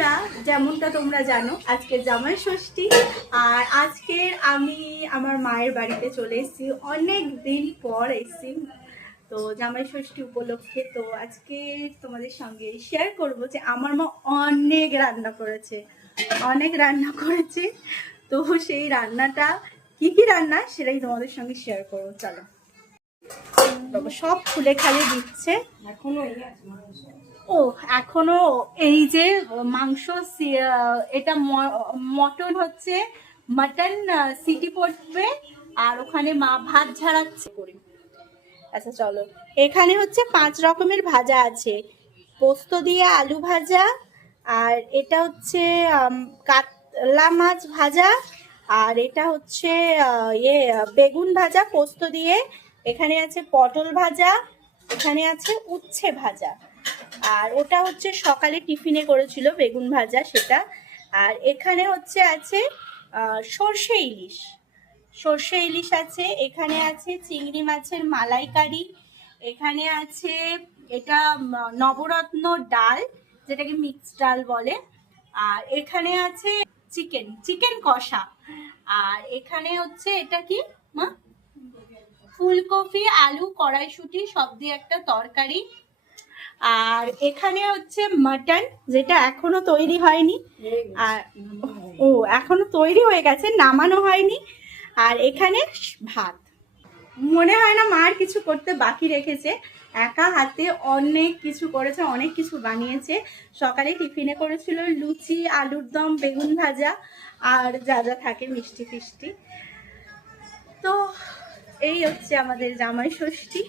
বন্ধুরা, যেমনটা তোমরা জানো আজকে জামাই ষষ্ঠী। আর আজকে আমি আমার মায়ের বাড়িতে চলে এসেছি, অনেক দিন পর এসেছি। তো জামাই ষষ্ঠী উপলক্ষে তো আজকে তোমাদের সঙ্গে শেয়ার করব যে আমার মা অনেক রান্না করেছে, তো সেই রান্নাটা কি কি রান্না সেটাই তোমাদের সঙ্গে শেয়ার করবো। চলো, সব খুলে খালি দিচ্ছে ও এখনো। এই যে মাংস, এটা মটন হচ্ছে, মাটন সিটি পড়বে আর ওখানে মা ভাত ঝাড়াচ্ছে করি। আচ্ছা চলো, এখানে হচ্ছে 5 রকমের ভাজা আছে, পোস্ত দিয়ে আলু ভাজা, আর এটা হচ্ছে কাতলা মাছ ভাজা, আর এটা হচ্ছে বেগুন ভাজা পোস্ত দিয়ে, এখানে আছে পটল ভাজা, এখানে আছে উচ্ছে ভাজা, আর ওটা হচ্ছে সকালে টিফিনে করেছিল বেগুন ভাজা সেটা। আর এখানে হচ্ছে আছে সর্ষে ইলিশ আছে, এখানে আছে চিংড়ি মাছের মালাইকারি, এখানে আছে এটা নবরত্ন ডাল, যেটাকে মিক্সড ডাল বলে, আর এখানে আছে চিকেন কষা, আর এখানে হচ্ছে এটা কি মা, ফুলকপি আলু কড়াইশুঁটি সব দিয়ে একটা তরকারি, আর এখানে হচ্ছে মাটন যেটা এখনো তৈরি হয়নি, আর ও এখনো তৈরি হয়ে গেছে, নামানো হয়নি, আর এখানে ভাত। মনে হয় না মার কিছু করতে বাকি রেখেছে, একা হাতে অনেক কিছু করেছে, অনেক কিছু বানিয়েছে। সকালে টিফিনে করেছিল লুচি, আলুর দম, বেগুন ভাজা, আর যা যা থাকে মিষ্টি ফিষ্টি। তো এই হচ্ছে আমাদের জামাই ষষ্ঠী।